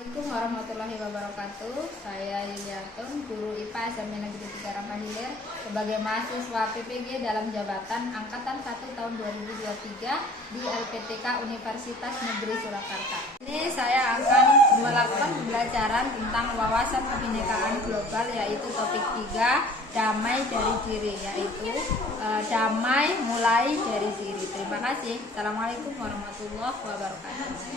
Assalamualaikum warahmatullahi wabarakatuh. Saya Yuliatun, guru IPA SMP Negeri 3 Rampah Hilir, sebagai mahasiswa PPG dalam jabatan Angkatan 1 tahun 2023 di LPTK Universitas Negeri Surakarta. Ini saya akan melakukan pembelajaran tentang wawasan kebinekaan global, yaitu topik 3, damai dari diri, yaitu damai mulai dari diri. Terima kasih. Assalamualaikum warahmatullahi wabarakatuh.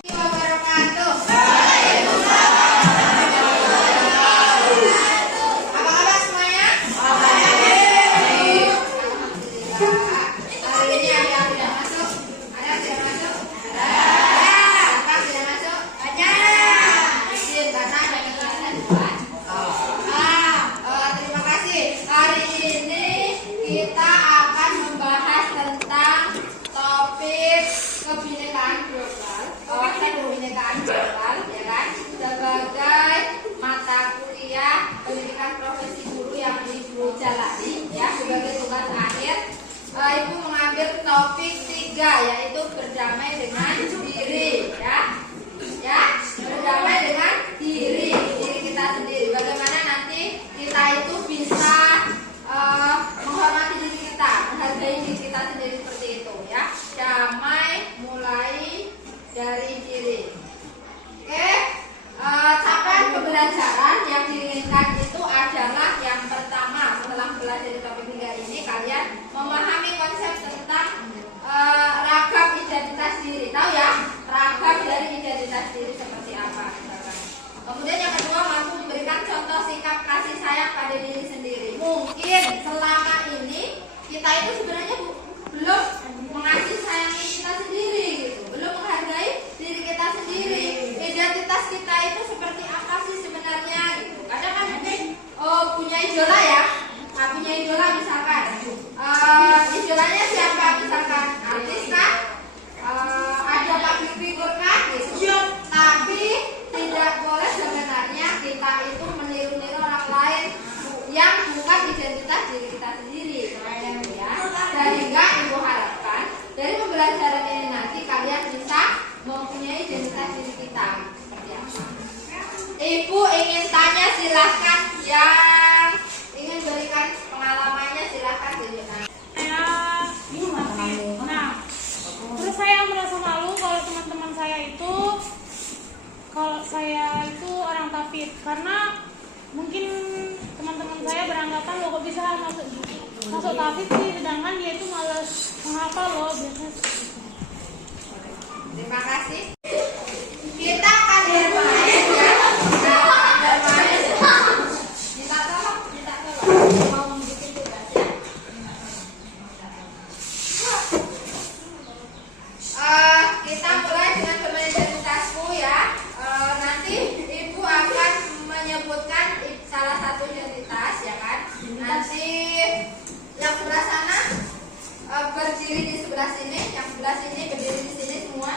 Kita akan membahas tentang topik kebinekaan global, wawasan kebinekaan global, ya kan? Sebagai mata kuliah pendidikan profesi guru yang Ibu jalani, ya, sebagai tugas akhir, Ibu mengambil topik 3, yaitu berdamai dengan diri, ya, berdamai dengan diri kita sendiri. Bagaimana nanti kita itu bisa menghormati diri kita, menghargai diri kita sendiri seperti itu, ya. Damai mulai dari diri. Oke, capaian pembelajaran yang diinginkan itu adalah yang pertama, setelah belajar topik 3 ini, kalian memahami konsep tentang ragam identitas diri. Tahu ya, ragam dari identitas diri seperti apa, misalkan. Kemudian yang kedua, mampu memberikan contoh sikap kasih sayang pada diri sendiri. Mungkin selama ini kita itu sebenarnya belum mengasih sayangi kita sendiri, gitu. Belum menghargai diri kita sendiri. Identitas kita itu seperti apa sih sebenarnya, gitu. Kadang kan mungkin punya idola, ya. Nah, punya idola misalkan. Idolanya siapa, misalkan artis kan? Ada public figure kan, gitu. Tapi tidak boleh sebenarnya kita itu meniru-niru orang lain yang bukan identitas diri kita sendiri, ya. Sehingga Ibu harapkan dari pembelajaran ini nanti kalian bisa mempunyai identitas diri kita seperti apa. Ibu ingin tanya, silahkan. Yang ingin berikan pengalamannya silahkan tunjukkan. Terus saya merasa malu kalau teman-teman saya itu, orang tafid, karena mungkin teman-teman saya beranggapan loh kok bisa masuk tafid sih, sedangkan dia itu malas menghafal loh biasanya. Terima kasih. Kita akan bermain, ya. Kita tolong. Mau membuat tugas, ya. Kita mulai dengan bermain identitasku, ya. Nanti Ibu akan menyebutkan salah satu identitas, ya kan. Nanti yang sebelah sana berdiri di sebelah sini, yang sebelah sini berdiri di sini semua.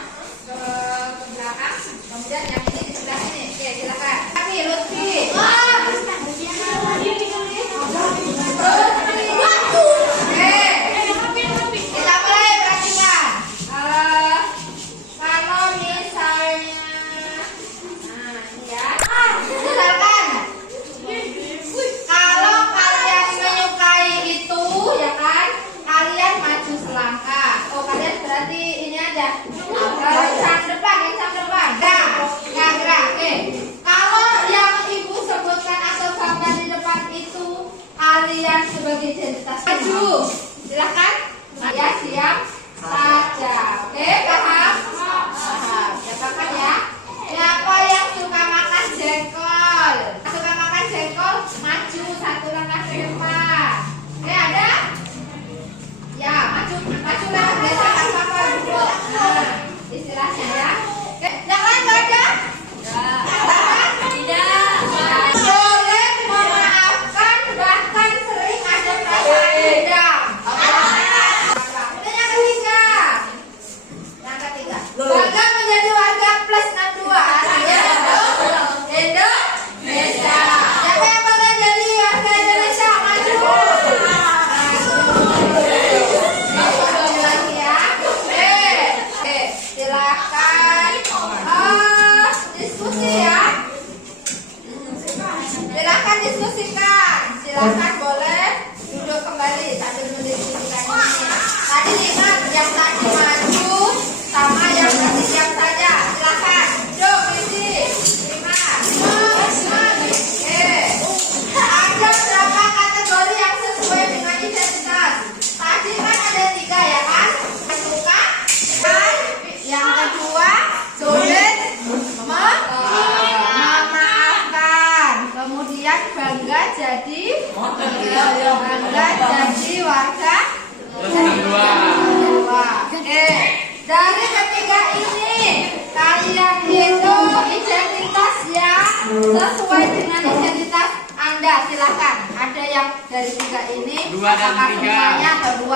sesuai dengan identitas Anda. Silakan. Ada yang dari 3 ini. Dua dan apakah 3. semuanya atau 2?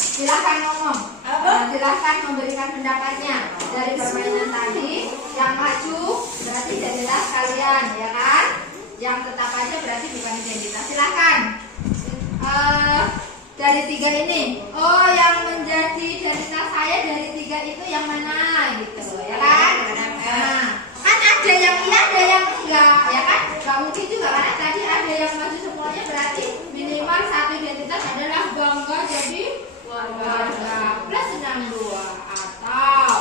Silakan ngomong. Silakan memberikan pendapatnya. Dari permainan tadi, yang maju berarti identitas kalian, ya kan? Yang tetap aja berarti bukan identitas. Silakan. Dari 3 ini, oh yang menjadi identitas saya dari 3 itu yang mana gitu, ya kan? Nah, kan ada yang iya, ada yang enggak, ya kan? Enggak mungkin juga karena tadi ada yang maju semuanya, berarti minimal 1 identitas adalah bangga jadi warga plus 62 atau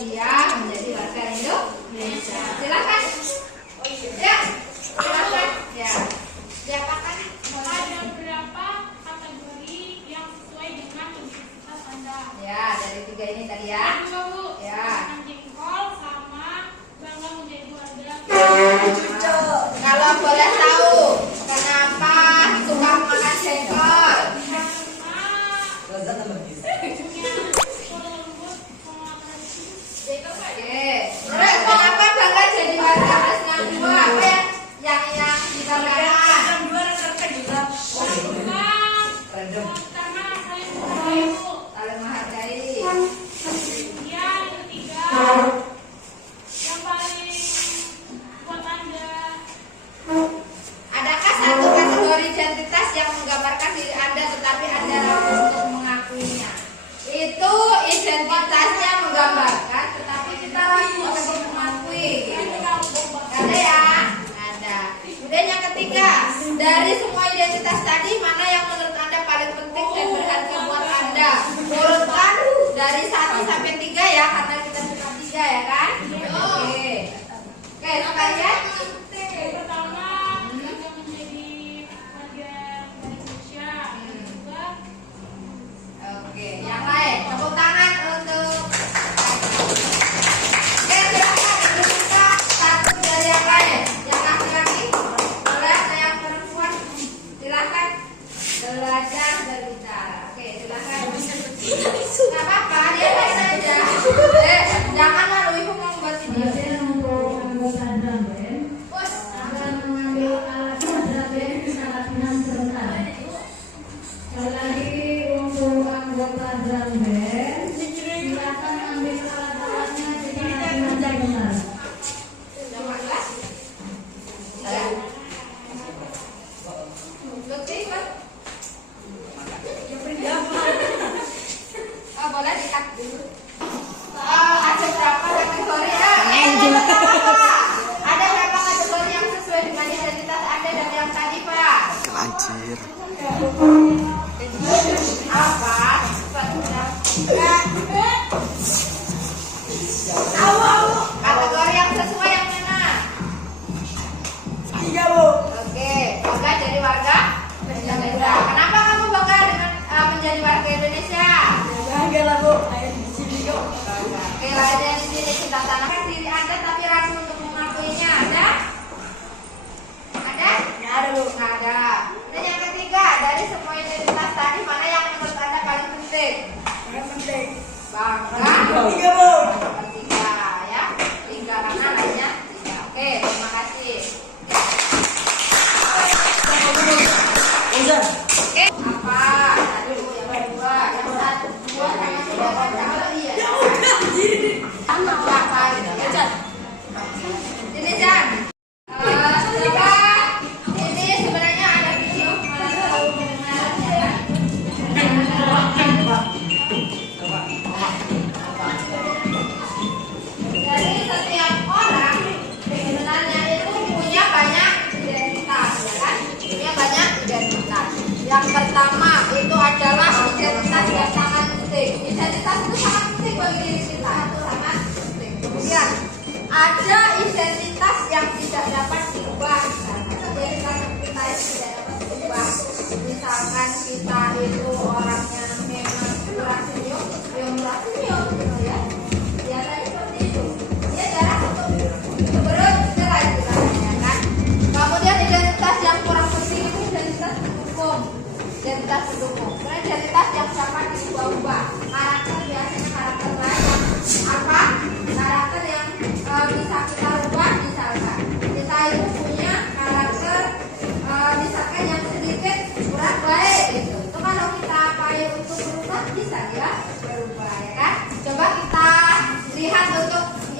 dia menjadi warga Indonesia. Silakan. Ya, silakan. Ya, silakan. Ada berapa kategori yang sesuai dengan identitas Anda? Ya, dari 3 ini tadi ya. Yang kedua, Bu. Ya. Makan jengkol sama bangga menjadi warga. Kalau boleh tahu kenapa suka makan jengkol? Oke. Terus kenapa bangga jadi warga plus 62? Apa yang dibanggakan? Karena saya suka itu. Saling menghargai. Kemudian yang ketiga, yang paling buat Anda. Adakah satu kategori identitas yang menggambarkan diri Anda tetapi Anda ragu untuk mengakuinya? Itu identitasnya menggambarkan tetapi kita ragu untuk mengakui. Ada ya? Ada. Kemudian yang ketiga, dari semua identitas tadi mana yang menurut Anda paling penting dan berharga buat Anda? Urutkan dari 1 sampai 3 ya, karena kita cuma 3 ya kan? Oke. Oke, sekalian. Pertama, bangga menjadi warga Indonesia. Yang kedua, Oke, yang lain. Tepuk tangan untuk. Oke, silakan berbuka satu dari yang lain. Yang laki-laki, boleh. Yang perempuan, silakan belajar berbicara. Oke, silakan. Nggak apa-apa, dia lain aja. Jangan lalu ibu mau buat video. Boleh dikat dulu. Ada berapa kategori? Ada berapa kategori yang sesuai dengan identitas Anda dan yang tadi, Pak? Anjir. Apa? Kategori yang sesuai yang mana? 3, Bu. Oke, bangga jadi warga Indonesia. Kenapa kamu bangga dengan menjadi warga Indonesia? Bangga lah, Bu. Ayo di sini yuk. Oke, ada di sini kita tanamkan diri Anda tapi ragu untuk mengakuinya. Ada? Ada? Nggak ada, Bu. Nggak ada. Dan yang ketiga, dari semua identitas tadi mana yang menurut Anda paling penting? Yang penting. Bangga. 3, Bu. Nomor 3 ya. 3 karena lainnya 3. Oke, terima kasih. Oke, apa? Satu, yang kedua, yang satu, 2 sama 3 kan sama iya. Sama apa gitu ya? Ini Jan. Coba ini sebenarnya ada video tahu mendengarnya kan? Jadi setiap orang sebenarnya itu punya banyak identitas, ya kan? Punya banyak identitas. Yang pertama itu adalah identitas yang sangat penting. Identitas itu sangat penting bagi diri kita. Itu sangat penting. Kemudian ada identitas yang tidak dapat diubah. Identitas kita itu tidak dapat diubah. Misalkan kita itu orangnya memang murah senyum, ya murah senyum, gitu ya. Biasanya seperti itu. Dia jarang untuk berut, cerai istilahnya kan. Kemudian identitas yang kurang penting itu identitas pendukung. Identitas pendukung. Karena identitas yang dapat diubah-ubah. Karakter biasanya karakter lain. Apa? Karakter yang bisa kita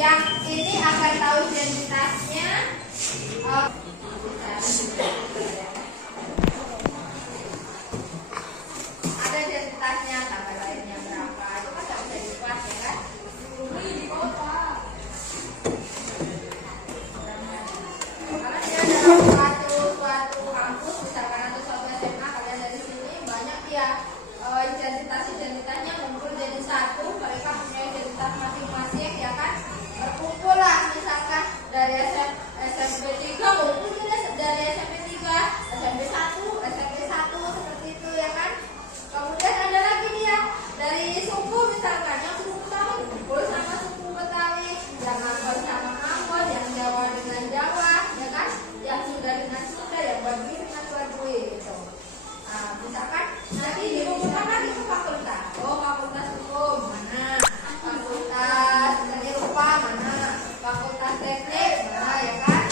Yang ini agar tahu identitasnya. Ada identitasnya, tanggal lahirnya berapa, itu kan nggak bisa dibuat ya kan? Karena dia dalam suatu kampus, misalkan atau suatu SMA, kalian dari sini banyak ya identitasnya ngumpul jadi satu, mereka punya identitas masing-masing ya kan? Berkumpul lah, misalkan dari SMP 3 ngumpul dari SMP 3, SMP 1, SMP 1 seperti itu ya kan? Kemudian ada lagi dia dari suku, misalkan yang suku Betawi kumpul sama suku Betawi, yang Ambon sama Ambon, yang Jawa dengan Jawa, ya kan? Yang Sunda dengan Sunda, yang Baduy dengan Baduy gitu. Nah, misalkan nanti dikumpulkan lagi ke fakultas. Oh, fakultas hukum mana? Fakultas seni rupa mana? Fakultas teknik mana, ya kan?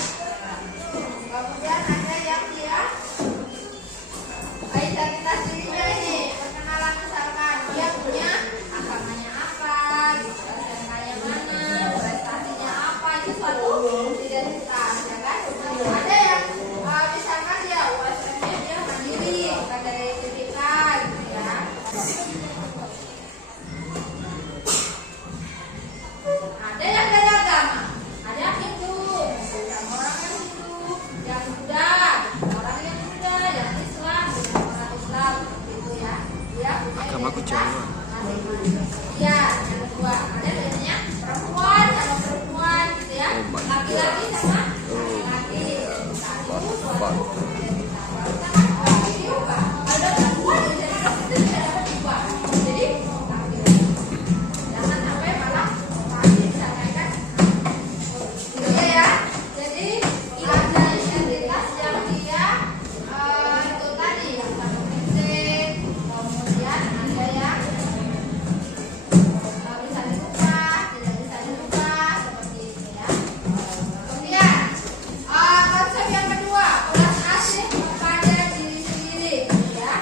Kemudian ada yang dia identitas dirinya ini, perkenalan, misalkan dia punya agamanya apa, gitu, SMK-nya mana, prestasinya apa, itu suatu identitas, ya kan? Ada yang misalkan dia USM-nya dia mandiri, bukan dari pendidikan, gitu ya. Ada yang dari agama, ada yang Hindu, sama orang yang Hindu, yang Buddha, orang yang Buddha, yang Islam, orang Islam, gitu ya. Dia punya Agamaku Jawa. Iya, yang kedua ada biasanya perempuan sama perempuan, gitu ya. Oh my Laki-laki God. sama laki-laki. Nah, itu suatu Pak. identitas. Kalau kita diubah, ada perempuan identitas itu tidak dapat diubah. Jadi jangan sampai malah tadi disampaikan. Iya ya. Jadi ada identitas yang dia itu tadi yang satu fisik, kemudian ada yang bisa diubah, tidak bisa diubah seperti itu ya. Kemudian konsep yang kedua, ulas asih pada diri sendiri ya.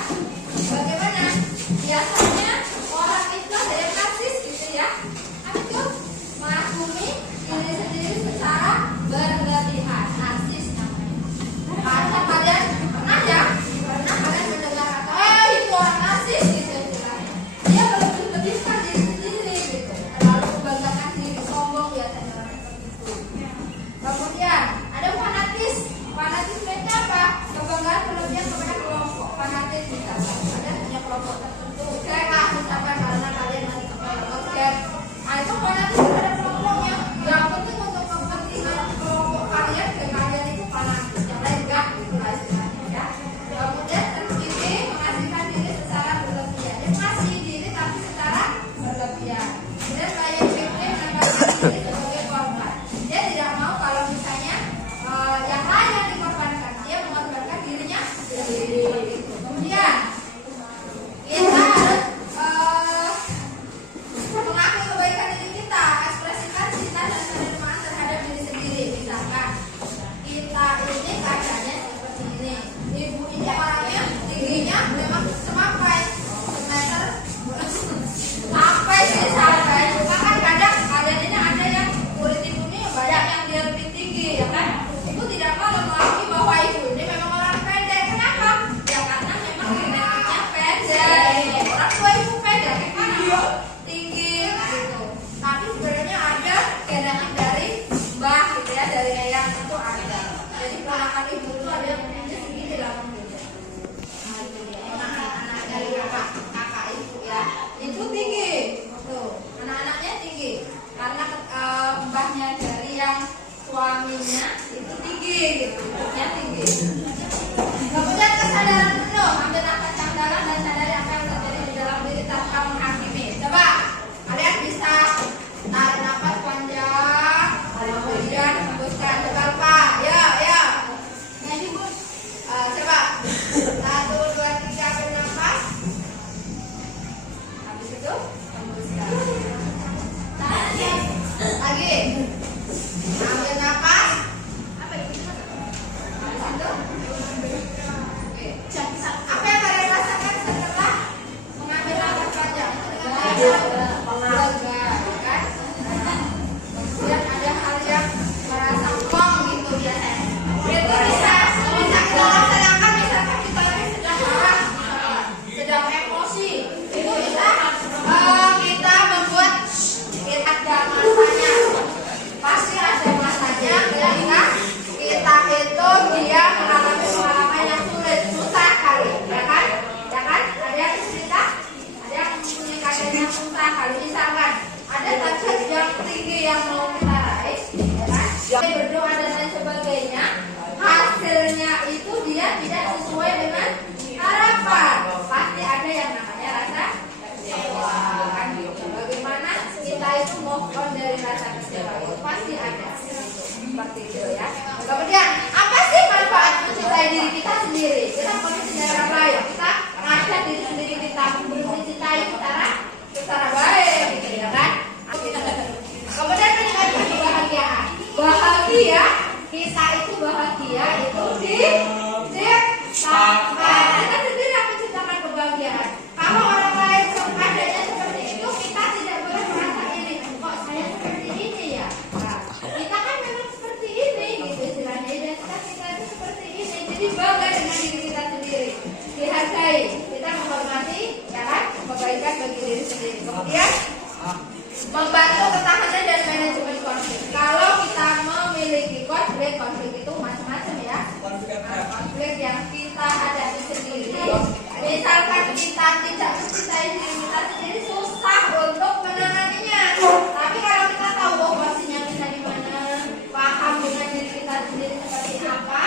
Bagaimana? Biasanya orang itu ada yang narsis gitu ya. Apa itu? Mengagumi diri sendiri secara berlebihan, narsis namanya. Karena kalian pernah kalian mendengar kata, itu orang narsis gitu istilahnya. Dia berlebih-lebihkan diri sendiri gitu, terlalu membanggakan diri, sombong biasanya orang seperti itu. Kemudian ada fanatis. Fanatisme itu apa? Kebanggaan berlebihan kepada kelompok. Fanatis misalkan ada punya kelompok tertentu. Kayak misalkan karena kalian nanti nge-game. Nah itu fanatis terhadap kelompoknya. Yang penting untuk kepentingan kelompok kalian, kalian itu fanatis. Yang lain enggak, gitu lah istilahnya ya. Kemudian tersendiri mengasihkan diri secara berlebihan. Dia mengasih diri tapi secara berlebihan. Kemudian kayak pikir menempatkan diri sebagai korban. Dia tidak mau kalau misalnya yang lain yang dikorbankan, dia mengorbankan dirinya sendiri. Kemudian kita harus mengakui kebaikan diri kita, ekspresikan cinta dan penerimaan terhadap diri sendiri. Misalkan kita ini keadaannya seperti ini, ibu ini orangnya tingginya memang sampai semeter, sampai cuma kan kadang kalian ini ada yang kulit ibunya banyak yang dia lebih tinggi ya kan. Ibu tidak mau mengakui bahwa ibu ini memang orang pendek. Kenapa? Ya karena memang genetiknya pendek. Orang tua ibu pendek, kan ibu tinggi gitu. Tapi sebenarnya ada genetik dari mbah gitu ya, dari eyang itu ada. Jadi ponakan ibu itu ada yang punya segini 8 gitu. Nah itu dia. Anak-anaknya kakak ibu ya, itu tinggi. Tuh, anak-anaknya tinggi. Karena mbahnya dari yang suaminya itu tinggi gitu, ibunya tinggi. Kemudian kesadaran penuh, ambil nafas yang dalam dan sadari apa yang terjadi di dalam diri tanpa menghakimi. Coba kalian bisa tarik nafas panjang, kemudian hembuskan. Coba lupa, ya. Coba 1, 2, 3 ambil nafas. Habis itu hembuskan. Lagi. Ambil nafas. Habis itu yang berdoa dan lain sebagainya, hasilnya itu dia tidak sesuai dengan harapan, pasti ada yang namanya rasa kecewa kan gitu. Bagaimana kita itu move on dari rasa kecewa itu pasti ada seperti itu ya. Kemudian apa sih manfaat mencintai diri kita sendiri? Kita bukan mencintai orang lain, kita ngajak diri sendiri kita mencintai secara baik gitu ya kan. Kemudian meningkatkan kebahagiaan. Bahagia, kita itu bahagia itu diciptakan. Kita sendiri yang menciptakan kebahagiaan. Kalau orang lain adanya seperti itu, kita tidak boleh merasa iri. Kok saya seperti ini ya? Nah, kita kan memang seperti ini, gitu istilahnya. Identitas kita itu seperti ini. Jadi bangga dengan diri kita sendiri. Dihargai, kita menghormati, ya kan? Kebaikan bagi diri sendiri. Kemudian membantu ketahanan dan manajemen konflik. Kalau kita memiliki konflik itu macam-macam ya. Konflik yang kita hadapi sendiri. Misalkan kita tidak mencintai diri kita sendiri, susah untuk menanganinya. Tapi kalau kita tahu posisinya kita di mana, paham dengan diri kita sendiri seperti apa,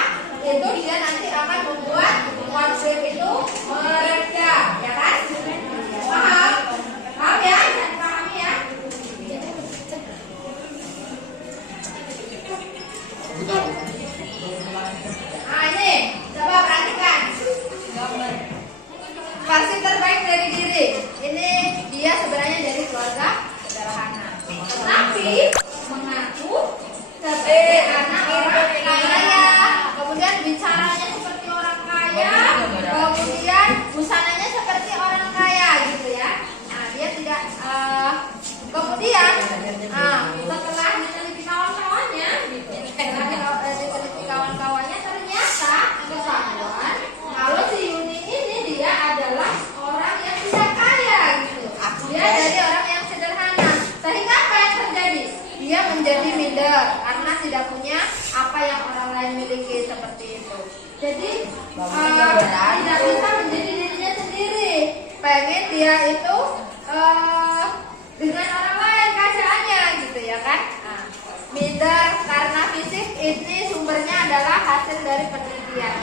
itu dia nanti akan membuat konflik itu mereda, ya kan? Paham? Paham ya? Pahami ya? Nah ini, coba perhatikan versi terbaik dari diri. Ini dia sebenarnya dari keluarga sederhana, tapi mengaku sebagai anak orang kaya. Kemudian bicaranya seperti orang kaya, kemudian busananya seperti orang kaya gitu ya. Nah dia tidak kemudian setelah diteliti kawan-kawannya, ternyata ketahuan kalau si Yuni ini dia adalah orang yang tidak kaya gitu. Dia dari orang yang sederhana. Sehingga apa yang terjadi? Dia menjadi minder karena tidak punya apa yang orang lain miliki seperti itu. Jadi tidak bisa menjadi dirinya sendiri. Pengen dia itu dengan orang lain keadaannya gitu ya kan. Minder karena fisik ini sumbernya adalah hasil dari penelitian.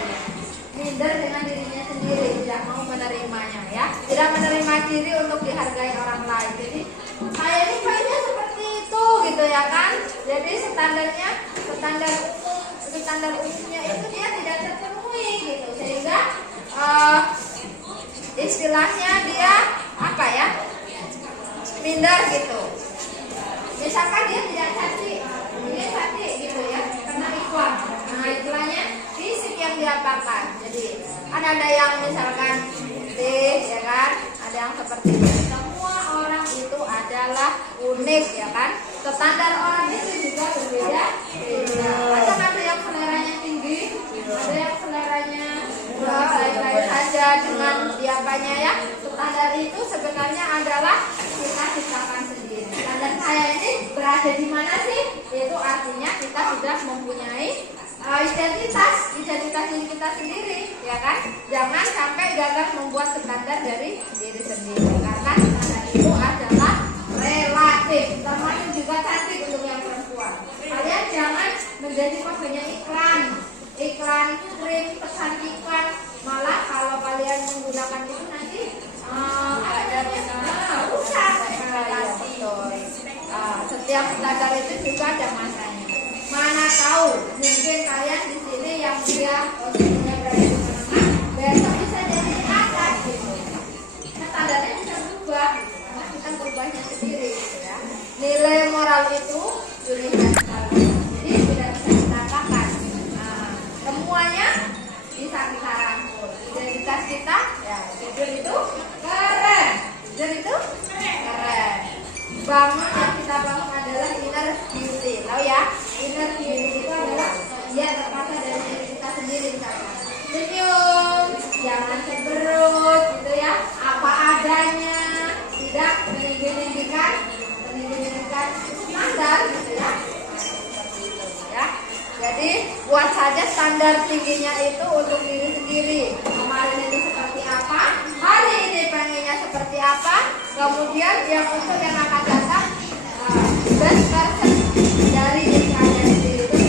Minder dengan dirinya sendiri, tidak mau menerimanya ya, tidak menerima diri untuk dihargai orang lain. Jadi saya ini kayaknya seperti itu gitu ya kan. Jadi standar umumnya itu dia tidak terpenuhi gitu, sehingga istilahnya dia apa ya, minder gitu. Misalkan dia tidak cantik, dia cantik gitu ya, karena iklan. Nah iklannya fisik yang diapakan. Jadi ada yang misalkan putih ya kan, ada yang seperti itu. Semua orang itu adalah unik ya kan. Standar orang itu juga berbeda. Ada yang seleranya tinggi, ada yang seleranya lain-lain saja dengan diapanya ya. Standar itu sebenarnya adalah kita ciptakan sendiri. Standar saya ini berada di mana sih? Itu artinya kita sudah mempunyai identitas diri kita sendiri, ya kan? Jangan sampai gagal membuat standar dari diri sendiri, karena standar itu adalah relatif, termasuk juga cantik untuk yang perempuan. Kalian jangan menjadi korbannya iklan krim, pesan iklan. Malah kalau kalian menggunakan itu nanti rusak relasi. Setiap standar itu juga ada masanya. Mana tahu mungkin kalian di sini yang dia posisinya berada di tengah, besok bisa jadi di atas gitu. Standarnya bisa berubah, karena kita berubahnya sendiri gitu ya. Nilai moral itu pilihan sekali. Jadi tidak bisa dikatakan. Semuanya bisa kita rangkul. Identitas kita, ya jujur itu keren. Jujur itu keren. Bangun yang kita bangun adalah inner beauty. Tahu ya? Inner beauty itu adalah dia terpaksa dari diri kita sendiri. Senyum, jangan cemberut gitu ya. Apa adanya, tidak meninggi-ninggikan standar gitu ya. Seperti itu ya. Jadi buat saja standar tingginya itu untuk diri sendiri. Kemarin itu seperti apa, hari ini pengennya seperti apa, kemudian yang untuk yang akan datang best version dari diri kalian sendiri itu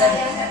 pelajaran